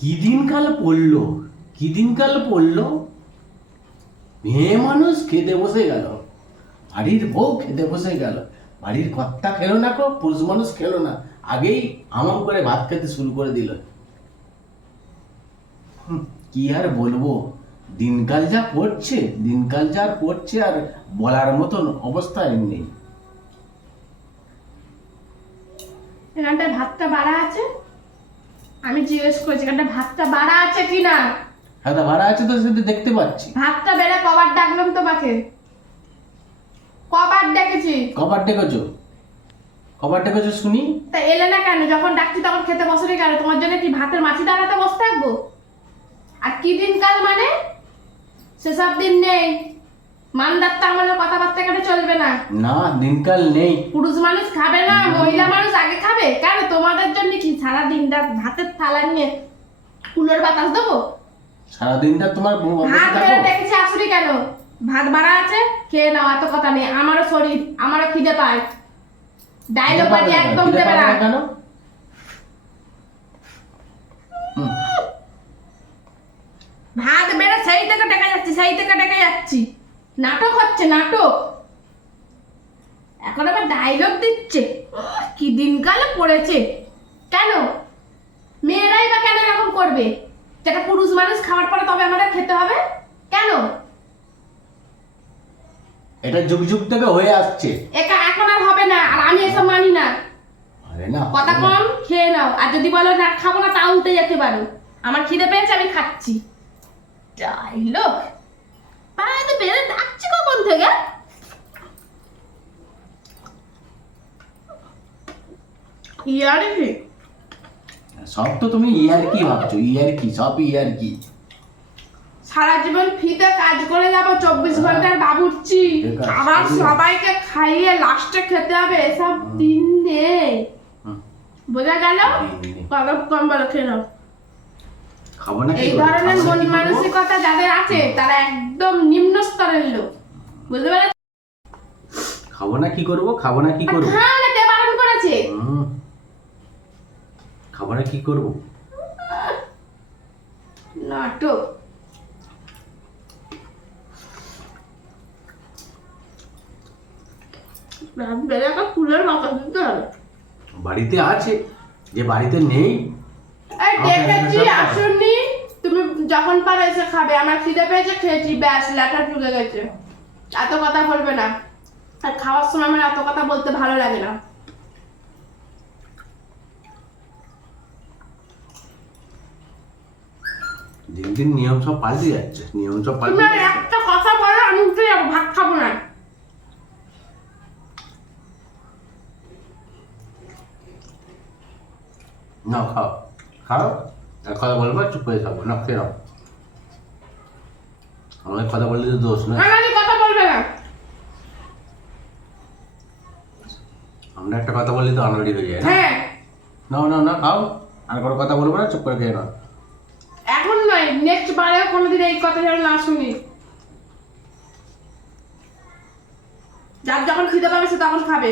কি দিনকাল পড়লো, কি দিনকাল পড়লো। মেয়ে মানুষ খেতে বসে গেল, বাড়ির বউ খেতে বসে গেল, বাড়ির কর্তা খেলো না, পুরুষ মানুষ খেলো না, আগেই আমন করে ভাত খেতে শুরু করে দিল। কি আর বলবো, দিনকাল যা পড়ছে, দিনকাল যা পড়ছে, আর বলার মতন অবস্থা নেই। এখানটায় ভাতটা বাড়া আছে, আমি জিজ্ঞেস করেছি এখানটা ভাতটা বাড়া আছে কিনা। হ্যাঁ, তা ভাড়া আছে তো, সেটা দেখতে পাচ্ছি। ভাতটা বেড়ে কবার ডাকলাম তোমাকে, কবার ডেকেছি। কবার ডেকেছো, কবার ডেকেছো শুনি? তা এলে না কেন? যখন ডাকছি তখন খেতে বসে কেন? তোমার জন্য কি ভাতের মাছি দাঁড়াতে বসে থাকবো? আর কি দিনকাল মানে সেসব দিন নেই। মানদারটা আমাদের কথাবার্তা কেটে চলবে না। না, দিনকাল নেই। পুরুষ মানুষ খাবে না, মহিলা মানুষ আগে খাবে কেন? তোমাদের জন্য কি সারাদিন রাত ভাতের থালা নিয়ে কুলোর বাতাস দেবো? সারাদিনটা তোমার ভাত বেড়ে দেখেছি আসুরি কেন? ভাত বাড়া আছে, খেয়ে নাও, এত কথা নেই। আমারও শরীর, আমারও খিদে পায়। ডায়লগ বাজি একদম দেবে না। কেন? ভাত বেড়ে সেই থেকে ডেকে যাচ্ছি, সেই থেকে ডেকে যাচ্ছি। নাটক হচ্ছে, নাটক। এখন আবার ডায়লগ দিচ্ছে। কি দিনকালে পড়েছে। কেন মেয়েরাই বা কেন এরকম করবে? যেটা পুরুষ মানুষ খাওয়ার পরে তবে আমাদের খেতে হবে কেন? এটা যুগ যুগ থেকে হয়ে আসছে। একা এখন আর হবে না, আর আমি এসব মানি না। আরে না, কথা কম, খেয়ে নাও। আর যদি বলো না খাবো না, তা উল্টে যেতে পারো। আমার খিদে পেয়েছে, আমি খাচ্ছি। ডায়লগ পাড়াতে বেড়ে ডাকছি কখন থেকে? ইয়ার কি সব তো তুমি ইয়ার কি ভাবছো, ইয়ার কি, সব ইয়ার কি। সারা জীবন ফ্রিতে কাজ করে যাবো, 24 ঘন্টার বাবুর্চি, আবার সবাইকে খাইয়ে লাস্টে খেতে হবে, এসব দিন নেই। বোঝা গেল? কথা কম বলো, খেয়ে নাও। খাবো না, এই ধরনের মন মানসিকতা যাদের আছে তারা একদম নিম্ন স্তরের লোক, বুঝতে পারলে? খাবো না কি করবো, খাবো না কি করবো? হ্যাঁ, না কে বারণ করেছে? খাবো না কি করবো? নাটক। রাত বেলা একটা ফুলের মাথা দিতে হবে। বাড়িতে আছে, যে বাড়িতে নেই। এই দেখেছি, আসুননি। তুমি যখন পারো এসে খাবে। আমার খিদে পেয়েছে, খেয়েছি, ব্যাস, ল্যাটার ঢুকে গেছে। এত কথা বলবে না। আর খাওয়ার সময় আমার এত কথা বলতে ভালো লাগে না। দিন দিন নিয়ম সব পাল্টে যাচ্ছে, নিয়ম সব তুমি পাল্টে আর একটা কথা বলো, আমি উঠে যাবো, ভাত খাবো না। না, খাও খাও, আর কথা বলবো, চুপ করে থাকবো না, খেয়ে নাও। আমাকে কথা বললে তো দোষ না। আমাকে কথা বলবে না। আমরা একটা কথা বললে তো আনন্দি হয়ে যায় না। হ্যাঁ, না না না, খাও, আর কোনো কথা বলবো না, চুপ করে খেয়ে নাও। এখন নয়, নেক্সট বারেও কোনোদিন এই কথা যেন না শুনি। যার যখন খিদে পাবে সে তখন খাবে।